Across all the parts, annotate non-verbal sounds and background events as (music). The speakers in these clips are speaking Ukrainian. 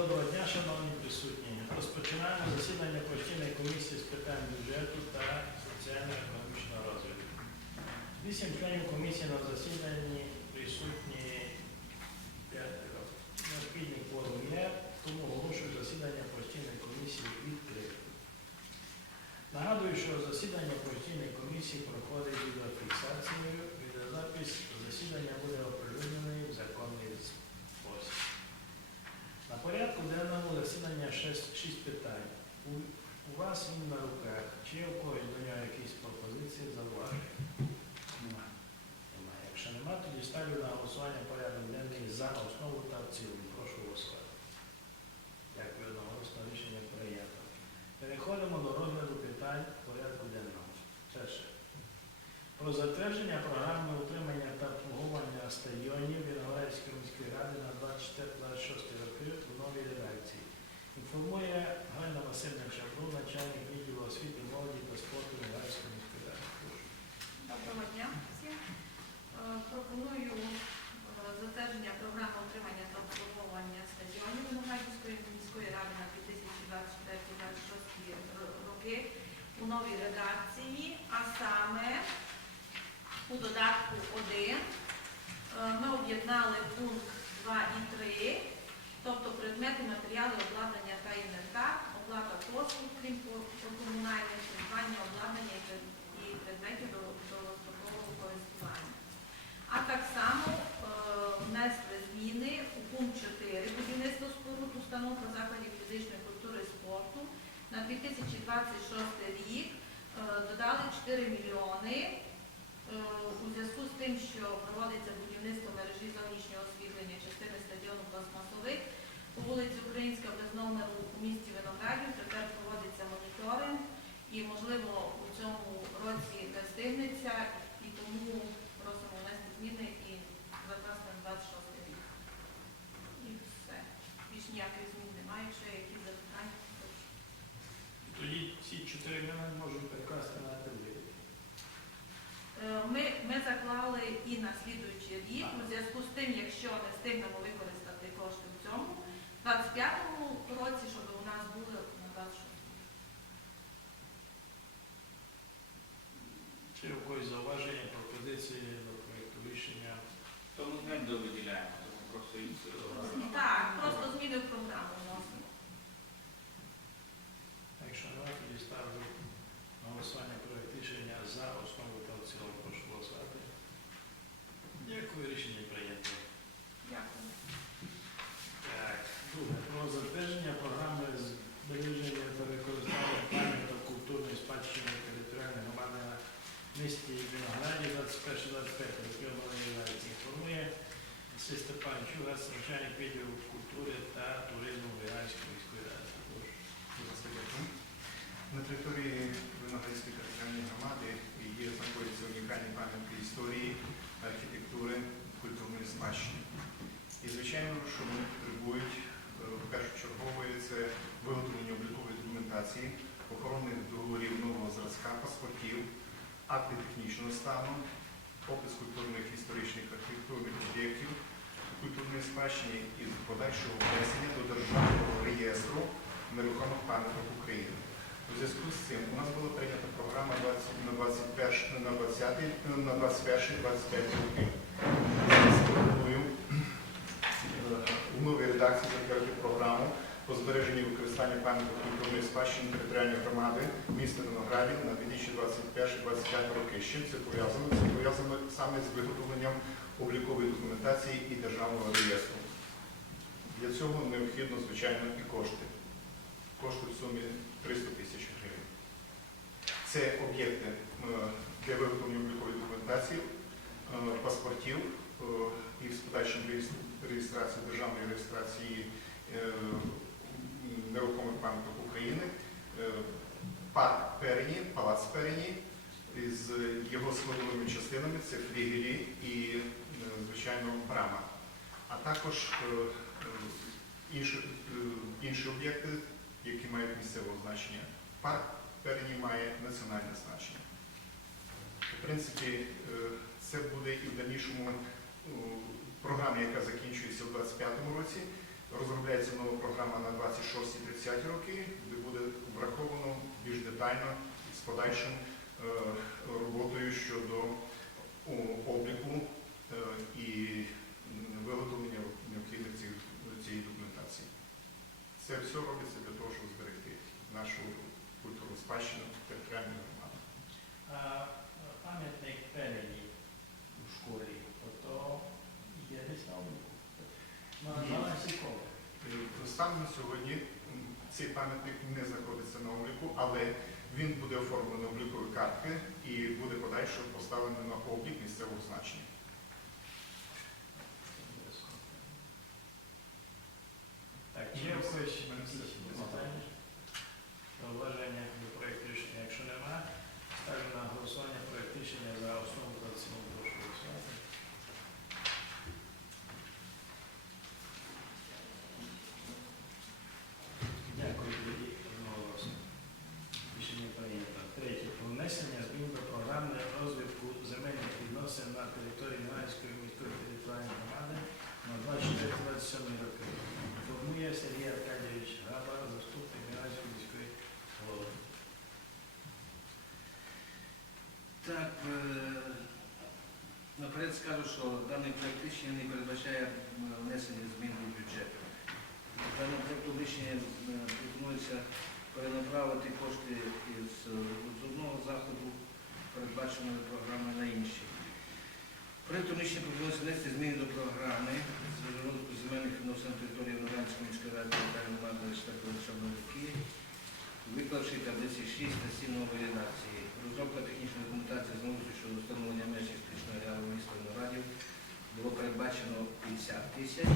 Доброго дня, шановні присутні. Розпочинаємо засідання постійної комісії з питань бюджету та соціально-економічного розвитку. Вісім членів комісії на засіданні присутні п'ятеро. Необхідний кворум є, тому оголошую засідання постійної комісії відкритим. Нагадую, що засідання постійної комісії проходить відеофіксацією. Відеозапис засідання буде оприлюднений в законний спосіб. На порядку денному засідання шесть, шість питань. У, у вас він на руках. Чи є у когось до нього якісь пропозиції, зауваження? Немає. Немає. Якщо немає, тоді ставлю на голосування порядок денний за основу та в цілому. Прошу голосувати. Дякую, одноголосно рішення прийнято. Переходимо до розгляду питань порядку денного. Перше. Про затвердження програми утримання та обслуговування стадіонів Віноградської міської ради на 24-26 роки у новій редакції. Інформує Ганна Васильівна Шаблун, начальник відділу освіти, молоді та спорту Віноградської міської ради. Прошу. Доброго дня всім. Е, Пропоную е, затвердження програми утримання та обслуговування стадіонів Виноградівської міської ради на 2024-2026 роки у новій редакції, а саме у додатку 1 е, ми об'єднали пункт 2 і 3, тобто предмети, матеріали, обладнання та інвентар, оплата послуг, по- по обладнання і предметів до довгострокового користування. А так само е, внесли зміни у пункт 4 будівництво споруд установ та закладів фізичної культури і спорту на 2026 рік е, додали 4 мільйони е, у зв'язку з тим, що проводиться будівництво мережі зовнішнього освітлення частини стадіону пластмасових по вулиці Українська без номеру у місті Виноградів. Тепер моніторинг і, можливо, у цьому році не встигнеться, і тому просимо внести зміни і закласти на 26 рік. І все. Більш ніяких змін немає. Якщо є якісь запитання, прошу. Тоді ці чотири мільйони можуть перекласти на ТВ. Е, Ми, ми заклали і на слідуючий рік, у зв'язку з тим, якщо не встигнемо використати кошти в цьому, в 25-му році, щоб у нас були на 26 Чи у когось зауваження, пропозиції до проєкту рішення? То ми не довиділяємо, тому просто інше. Так, просто зміни в програму вносимо. Якщо немає, тоді ставлю на голосування проєкт рішення за основу та в цілому. Прошу голосувати. Дякую, рішення прийнято. Дякую. Так, друге. Про затвердження програми збереження та використання пам'яток культурної спадщини територіальної громади на місті Винограді 21-25 років реалізації. Інформує Степан Чугас, начальник відділу культури та туризму Виноградської міської ради. На території Виноградської територіальної громади є знаходяться унікальні пам'ятки історії, архітектури, культурної спадщини. І звичайно, що вони потребують е, першочергової це виготовлення облікової документації, охоронних договорів нового зразка, паспортів, акти технічного стану, опис культурних історичних архітектурних об'єктів культурної спадщини і подальшого внесення до державного реєстру нерухомих пам'яток України. У зв'язку з цим у нас була прийнята програма 20 на 21 на 20 на 21-25 роки. Зараз пропоную е, у новій редакції затвердити програму по збереженню і використанню пам'яток культурної спадщини територіальної громади міста Виноградів на 2021-2025 роки. З чим це пов'язано? Це пов'язано саме з виготовленням облікової документації і державного реєстру. Для цього необхідно, звичайно, і кошти. Кошти в сумі 300 тисяч гривень. Це об'єкти е, для виготовлення облікової документації, е, паспортів е, і з подальшим реєстр- реєстрацією державної реєстрації нерухомих пам'яток України, парк Перені, палац Перені з його складовими частинами це флігелі і, е, звичайно, брама. А також е, е, інші, інші об'єкти, які мають місцеве значення. Парк Перені має національне значення. В принципі, це буде і в дальнішому програмі, яка закінчується у 2025 році. Розробляється нова програма на 26-30 роки, де буде враховано більш детально з подальшим е, роботою щодо обліку е, і виготовлення необхідних цієї документації. Це все робиться для того, щоб зберегти нашу культурну спадщину. А е, пам'ятник Пелені у школі, то є десь на обліку. Е, Станом на сьогодні цей пам'ятник не знаходиться на обліку, але він буде оформлений облікові картки і буде подальше поставлений на облік місцевого значення. Так, чи є якось Мене все питання? Зауваження до проєкту рішення? Якщо нема, ставлю на голосування проєкт рішення за основу та в цілому прошу голосувати. Дякую, тоді одноголосно. Рішення прийнято. Третє. Про внесення змін до програми розвитку земельних відносин на території Іванської міської територіальної громади на 24-27 роки. Формує Сергій Аркадійович Габар, заступник Іванської міської голови. Так, е, наперед скажу, що даний проект рішення не передбачає внесення змін до бюджету. Даним проектом рішення е, пропонується перенаправити кошти е, з одного заходу, передбаченої програми, на інший. Проектом рішення пропонується внести зміни до програми з розвитку земельних відносин території Луганської міської ради територіальної громади 4 роки, виклавши таблиці 6 та 7 нової редакції. Розробка технічної документації знову щодо встановлення меж історичного ареалу міста Виноградів було передбачено 50 тисяч.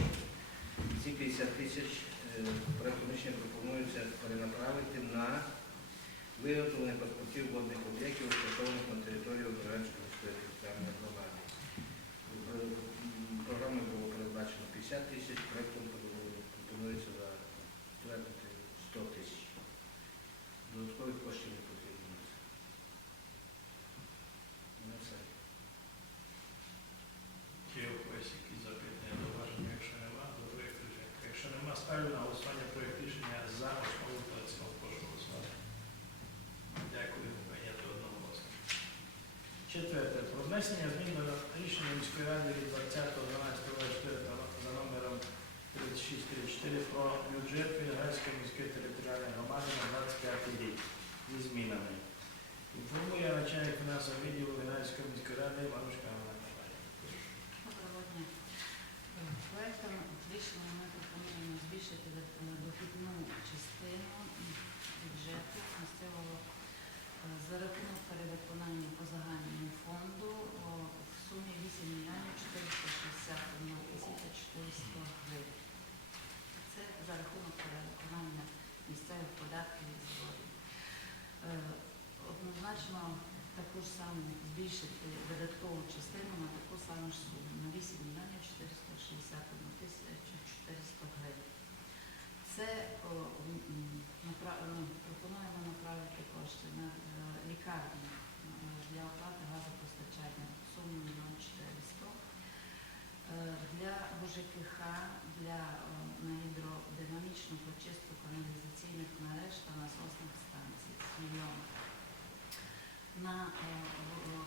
Ці 50 тисяч е, проектом пропонується перенаправити на виготовлення паспортів водних об'єктів, розташованих на території Ображенської міської територіальної громади. Е, Програмою було передбачено 50 тисяч, проектом пропонується затвердити 100 тисяч. Додаткових коштів не потрібно. Ну, все. Чи є у когось якісь запитання, зауваження, якщо нема, до проєкту рішення. Якщо нема, ставлю на голосування проєкт рішення за основу та в цілому прошу голосувати. Дякую, прийнято одноголосно. Четверте. Про внесення змін до рішення міської ради від 20.12.24 за номером 3634 про бюджет Віноградської міської територіальної громади на 25 рік зі змінами. Інформує начальник фінансового відділу Віноградської міської ради Іванушка Ганна Михайлівна. Доброго дня. Е, Проектом рішення ми пропонуємо збільшити е, дохідну частину бюджету місцевого е, за рахунок перевиконання по загальному фонду о, в сумі 8 мільйонів 461 тисяча 400 гривень. Це за рахунок перевиконання місцевих податків і зборів. Е, Однозначно таку ж саму збільшити видаткову частину на таку саму ж суму на 8 мільйонів 461 тисячу 400 гривень. Це о, м, м, напра- ну, пропонуємо направити кошти на е, лікарню е, для оплати газопостачання суму 1 мільйон 400 Е, для БЖКХ для на гідродинамічну почистку каналізаційних мереж та насосних станцій. З мільйона на е,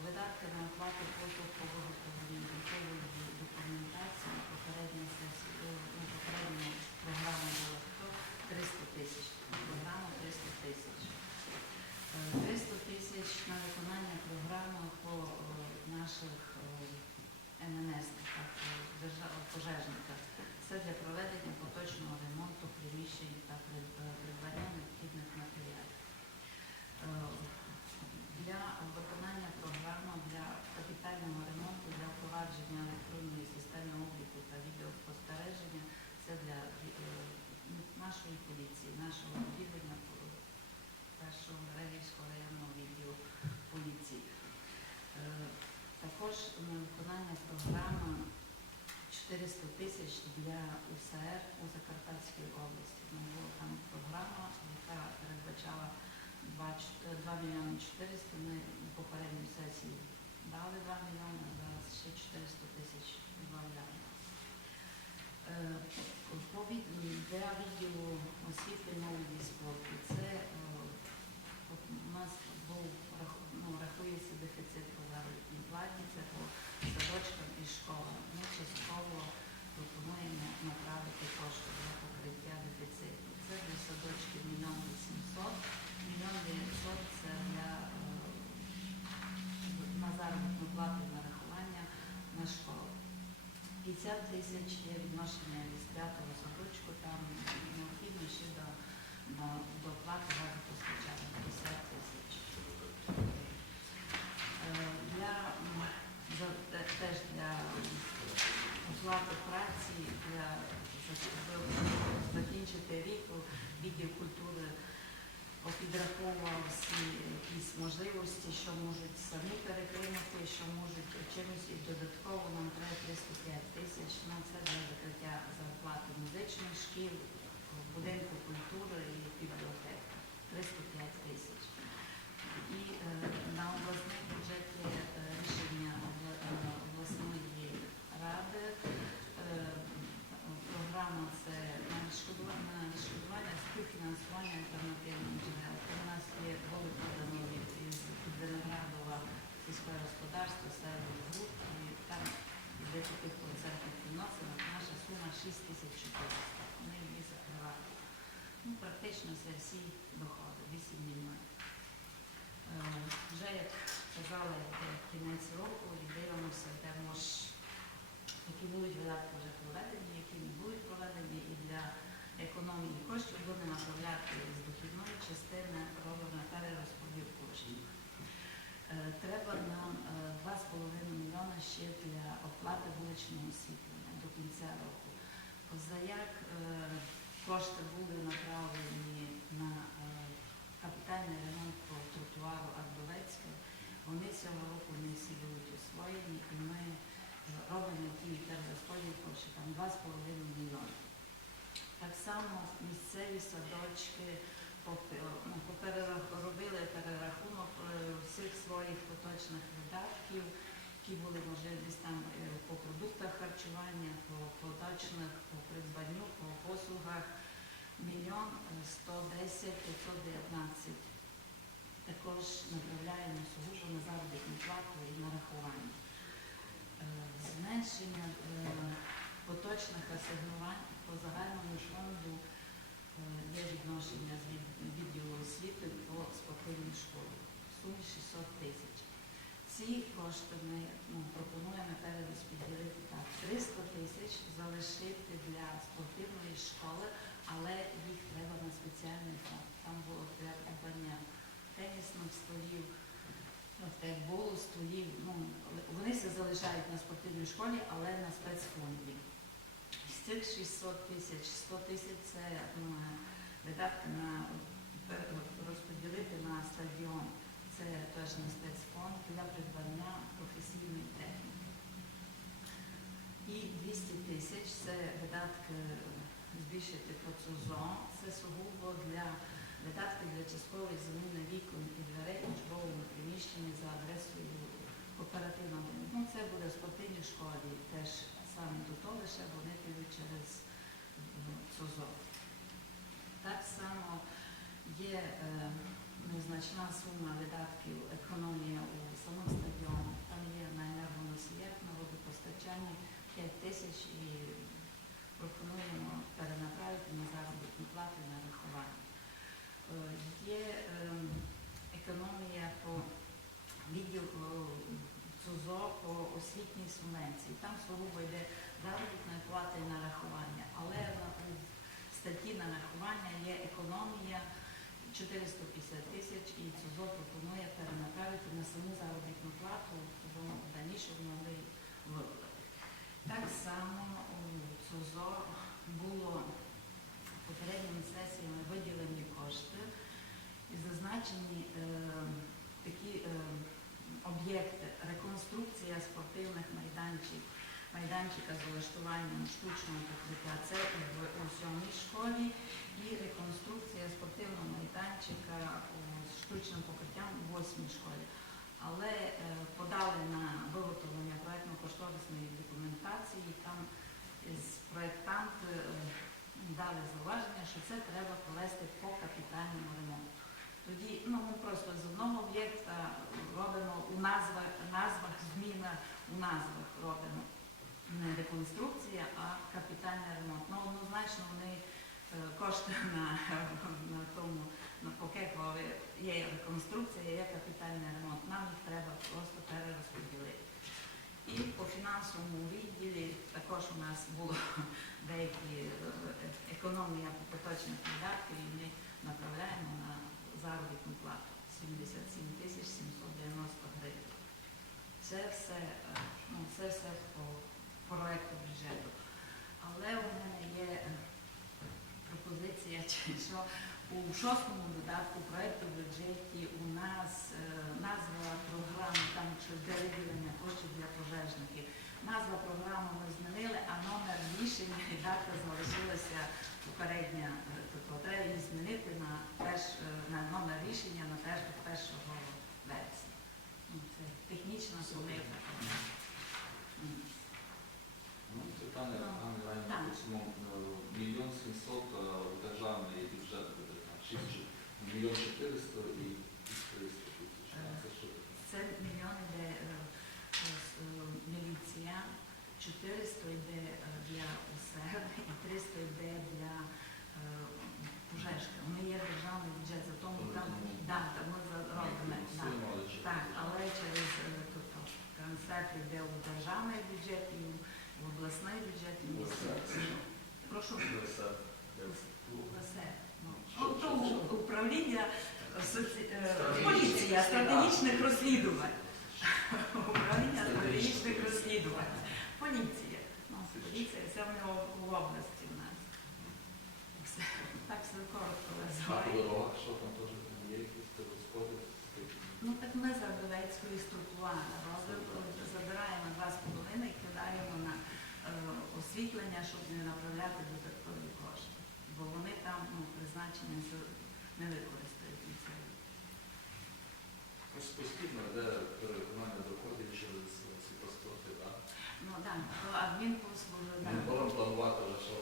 видатки на оплату послуг по виготовленню документації сесії, е, на було хто 300 тисяч, програма 300 тисяч. Е, 300 тисяч на виконання програми по е, наших е, МНС, так, е, пожежниках. Це для проведення поточного ремонту приміщень та прид- е, придбання необхідних матеріалів. Е, для виконання програми для капітального ремонту для впровадження електронної системи обліку та відеоспостереження. Це для е, нашої поліції, нашого відділення першого Регівського районного відділу поліції. Е, Також на виконання програми 400 тисяч для УСР у Закарпатській області. Нас була там програма, яка передбачала 2, 2 мільйони 400, ми на попередній сесії дали 2 мільйони, зараз ще 400 тисяч додаємо. Е, Е, По від- для відділу освіти молоді спорту це е, у нас був ну, рахується дефіцит по заробітній платі, це по садочкам і школам. Ми частково пропонуємо направити кошти для покриття дефіциту. Це для садочків мільйон вісімсот, мільйон дев'ятсот це для е, на заробітну плату нарахування на школу. 50 тисяч є відношення від п'ятого садочку, там необхідно ще до, до, до плати газопостачання 50 тисяч. Е, Для, м, теж для оплати праці, для за- за- закінчити рік відділ культури підраховував всі якісь можливості, що можуть самі перекинути, що можуть чимось і додатково нам треба 305 тисяч. Ну, це для закриття зарплати музичних шкіл в будинку культури і бібліотеки 305 тисяч. І е, на обласний бюджет є е, рішення е, обласної ради. Програма це на відшкодування співфінансування альтернативних джерел. У нас є велика із Зеленоградова сільського господарства, сервіс груп, і там йде таких концертних відносин. 6400. Ми її закривали. Ну, Практично це всі доходи, 8 мільйонів. Е, вже як казали, кінець року і дивимося, де може, які будуть видатки вже проведені, які не будуть проведені, і для економії коштів буде направляти з дохідної частини робимо перерозподіл коштів. Е, треба нам е, 2,5 мільйона ще для оплати вуличного освітлення до кінця року. Позаяк е, кошти були направлені на е, капітальний ремонт тротуару Ардовецьке. Вони цього року не всі будуть освоєні, і ми робимо ті перерозподіл коштів, там 2,5 мільйони. Так само місцеві садочки ну, робили перерахунок е, всіх своїх поточних видатків, які були може десь там е, по продуктах харчування, по поточних, по придбанню, по послугах. Мільйон е, 110 519 також направляємо сугубо на заробітну плату і нарахування. Е, Зменшення е, поточних асигнувань по загальному фонду е, є відношення з відділу освіти по спортивній школі в сумі 600 тисяч. Ці кошти ми ну, пропонуємо перерозподілити так. 300 тисяч залишити для спортивної школи, але їх треба на спеціальний фонд. Там було для придбання тенісних столів, ну, тейкболу, столів. Ну, вони все залишають на спортивній школі, але на спецфонді. З цих 600 тисяч, 100 тисяч це ну, видатки на розподілити на стадіон. Це теж на спецфонд для придбання професійної техніки. І 200 тисяч це видатки е, збільшити по ЦУЗО. Це сугубо для видатки для часткової заміни вікон і дверей у житловому приміщенні за адресою кооперативного. Ну, це буде в спортивній школі теж саме до того, лише вони підуть через ну, ЦУЗО. Так само є е, незначна сума видатків економія у самому стадіоні. Там є на енергоносіях, на водопостачанні 5 тисяч і пропонуємо перенаправити на заробітну плату на рахування. Е, Є ем, економія по відділу ЦУЗО по освітній субвенції. Там сугубо йде заробітна плата і нарахування, але у статті нарахування є економія 450 тисяч і ЦУЗО пропонує перенаправити на саму заробітну плату, бо раніше могли виплати. Так само у ЦУЗО було попередніми сесіями виділені кошти і зазначені е, такі е, об'єкти, реконструкція спортивних майданчиків, майданчика з влаштуванням штучного покриття. Це в у сьомій школі і реконструкція спортивного майданчика з штучним покриттям у восьмій школі. Але е, подали на виготовлення проєктно-кошторисної документації, там із проєктанти е, дали зауваження, що це треба провести по капітальному ремонту. Тоді ну, ми просто з одного об'єкта робимо у назвах, назвах зміна у назвах робимо не реконструкція, а капітальний ремонт. Ну, однозначно вони е, кошти (laughs) на, на тому, на покекові є реконструкція, є капітальний ремонт. Нам їх треба просто перерозподілити. І по фінансовому відділі також у нас було (laughs) деякі е, економія по поточних видатків, і ми направляємо на заробітну плату 77 тисяч 790 гривень. Це все, е, ну, це все по проекту бюджету. Але у мене є е, пропозиція, (laughs) що у шостому додатку проекту бюджеті у нас е, назва програми, там щось де виділення коштів для пожежників. Назва програми ми змінили, а номер рішення і дата залишилася попередня. Е, Тобто треба її змінити на, перш, е, на номер рішення на перш, 1 вересня. Ну, це технічна помилка. Ну, питання е, мільйон сімсот е, у державний бюджет буде там шість мільйон чотириста і триста тисяч. А Це що таке? Це мільйон йде е, з, е, міліція, 400 йде е, для УСЕР (laughs) і 300 йде для пожежки. Вони є державний бюджет, за тому там, да, там ми за- робимо. Да. Так, але через е, тобто, трансфер йде у державний бюджет і у- в обласний бюджет і місцевий. Прошу. УСЕР. Управління соці- поліція стратегічних розслідувань. Управління стратегічних розслідувань. Поліція. Ну, поліція це в в області в нас. Все. Так все коротко дорогах, що там теж є якісь телескопи? Ну так ми за Білецькою структурально робимо, забираємо два з половиною і кидаємо на е, освітлення, щоб не направляти додаткові кошти. Бо вони там ну, призначення не використають це. Ось постійно йде переконання доходів через ці паспорти, так? Ну так, то адмінпослуги, Ми да. не можемо планувати що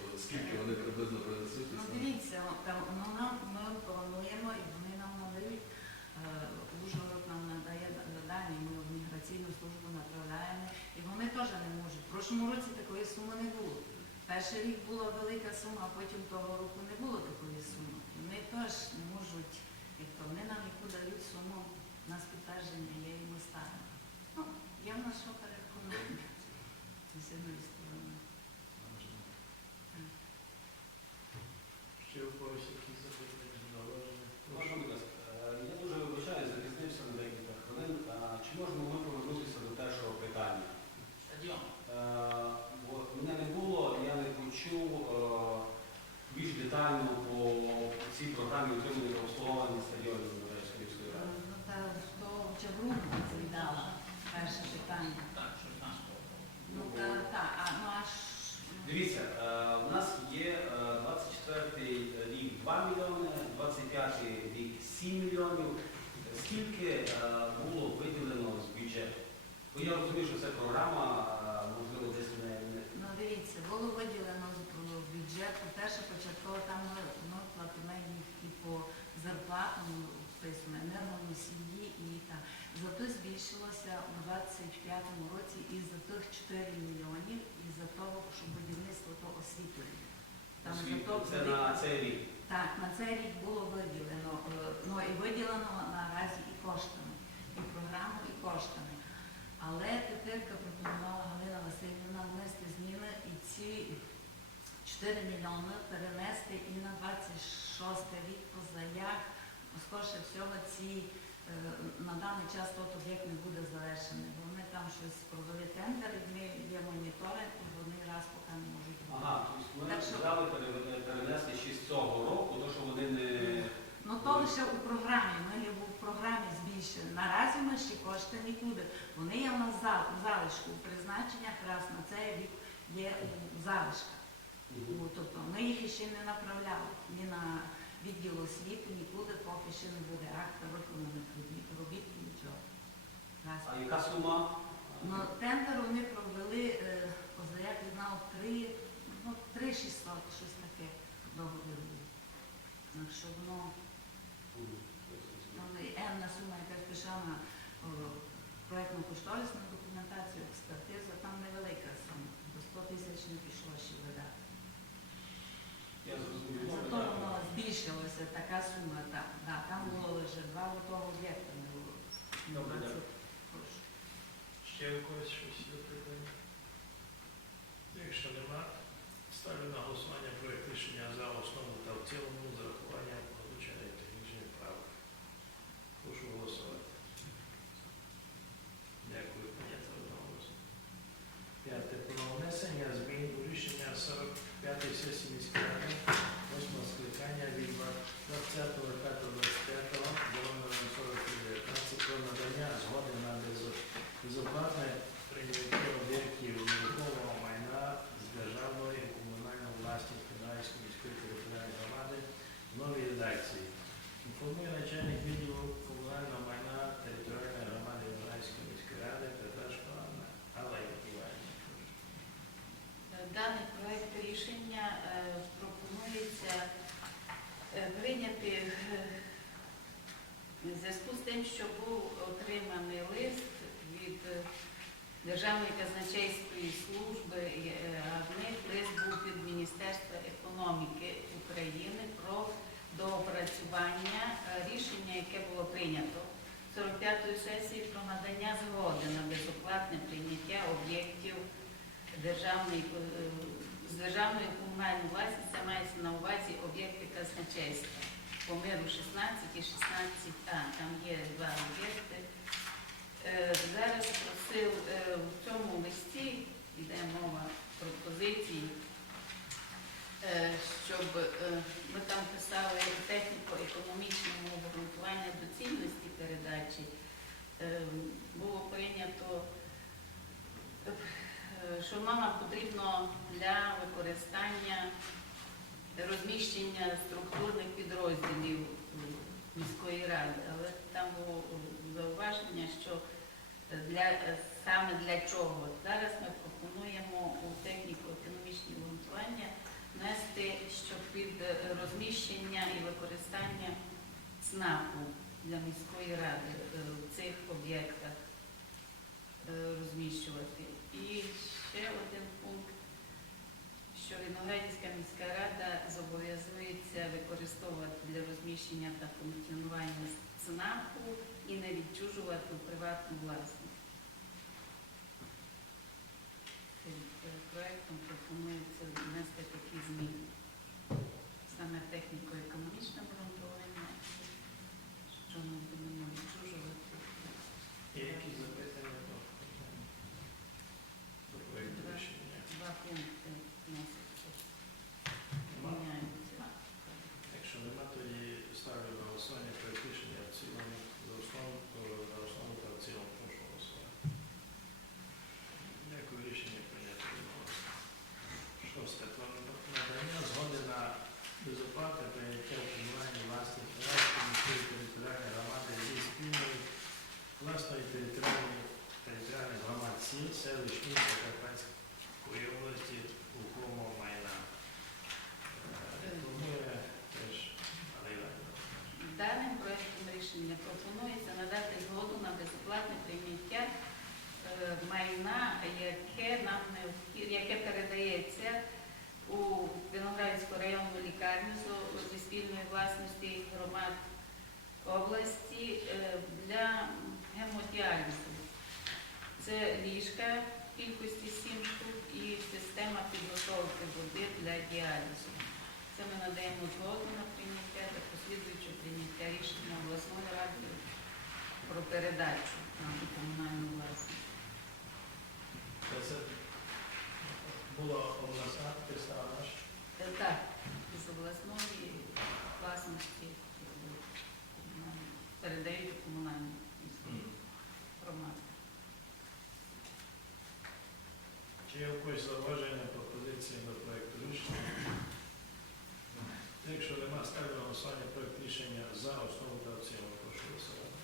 е, скільки вони приблизно принесуть. Ну дивіться, там ну, нам ми плануємо і вони нам надають. Е, Ужгород нам надає дані, ми в міграційну службу направляємо, і вони теж не можуть. В прошлому році такої суми не було. Перший рік була велика сума, а потім того року не було такої суми. Вони теж не можуть, як то вони нам яку дають суму на підтвердження, є і ми. Ну, є в нас що Gracias. Енергоносії і так. Зато збільшилося у 25-му році і за тих 4 мільйонів, і за того, що будівництво то освітлення. Там за то це на цей рік. Так, на цей рік було виділено, е, ну і виділено наразі і коштами, і програмою, і коштами. Але тепер пропонувала Галина Васильівна внести зміни і ці 4 мільйони перенести і на 26 рік позаяк, скорше всього ці е, на даний час тот об'єкт не буде завершений. бо Вони там щось провели тендер, і ми є моніторинг, і вони раз поки не можуть бути. Ага, тобто ми Так що- взяли пере- перенести ще з цього року, то що вони не. Ну то лише у програмі. Ми в програмі збільшили. Наразі ми ще кошти нікуди. Вони є в нас в залишку. У призначеннях раз на цей рік є у залишках. Тобто ми їх ще не направляли ні на відділ освіти, нікуди, поки ще не буде акта виконаних робіт, робіт і нічого. А яка сума? Ну, тендер вони провели, е, як я знав, три, ну, три 600, щось таке договір. Так що воно, там і енна сума, яка пішла на проєктну кошторисну документацію, експертизу, там невелика сума. До 100 тисяч не пішло ще видати. Я зрозумів. Зато воно збільшилося, така сума там. Да, там було лише два не було. Добре, 20 дякую. Ще у когось щось є питання? Якщо нема, ставлю на голосування проект рішення за основу та в цілому з урахуванням озвученої технічної правок. Прошу голосувати. Дякую, прийнято одноголосно. П'яте. Про внесення змін у рішення 45-ї сесії міської ради 8 скликання від 20.05.25 до номером 4319 про надання згоди на безо- безоплатне прийняття об'єктів майна з державної комунальної власності Наївської міської територіальної громади в новій редакції. Інформує відділу комунального майна територіальної громади Наївської міської ради Петрашко Анна. Алла Іванівна. Даний проект рішення е, пропонується е, прийняти е, в зв'язку з тим, що був отриманий лист Державної казначейської служби, е, а в них лист був від Міністерства економіки України про доопрацювання е, рішення, яке було прийнято 45-ї сесії про надання згоди на безоплатне прийняття об'єктів державної, е, з державної комунальної власності мається на увазі об'єкти казначейства. По миру 16 і 16А, там є два об'єкти. Е, Зараз просив е, в цьому листі, йде мова пропозиції, е, щоб ми там писали техніко-економічному обґрунтування доцільності передачі. Було прийнято що нам потрібно для використання розміщення структурних підрозділів міської ради. Але там було зауваження, що для, саме для чого. Зараз ми пропонуємо у техніко-економічні обґрунтування внести, що під е, розміщення і використання ЦНАПу для міської ради е, в цих об'єктах е, розміщувати. І ще один пункт, що Виноградівська міська рада зобов'язується використовувати для розміщення та функціонування ЦНАПу і не відчужувати приватну власність. Цим е, пропонується внести такі зміни. Саме техніко-економічне обґрунтування, що ми будемо відчужувати. Є якісь запитання до до проекту рішення? Два пункти вносяться, Нема? міняються. Якщо нема, тоді ставлю на голосування проект рішення в цілому за основу, е, за основу та в цілому прошу голосувати. Дякую, рішення прийнято одноголосно. Шосте. Про надання згоди на безоплатне прийняття у комунальній власність Фінансової міської територіальної громади зі спільної власної територіальної територіальних громад сіл, селищ, міст Закарпатської області рухомого майна. Е, Пропонує теж Алла Іванівна. Даним проектом рішення пропонується надати згоду на безоплатне прийняття е, майна, яке нам необхід- яке передається у Виноградівську районну лікарню зо- зі спільної власності громад області е, для гемодіалізу. Це ліжка в кількості 7 штук і система підготовки води для діалізу. Це ми надаємо згоду на прийняття та послідуюче прийняття рішення обласної ради про передачу нам у комунальну власність. Це була обласна наша. Е, Так, з обласної власності передають у комунальну міську громаду. Чи є якось зауваження пропозиції до проєкту рішення? Якщо нема, ставлю голосування проєкт рішення за основу та в цілому. Прошу голосувати.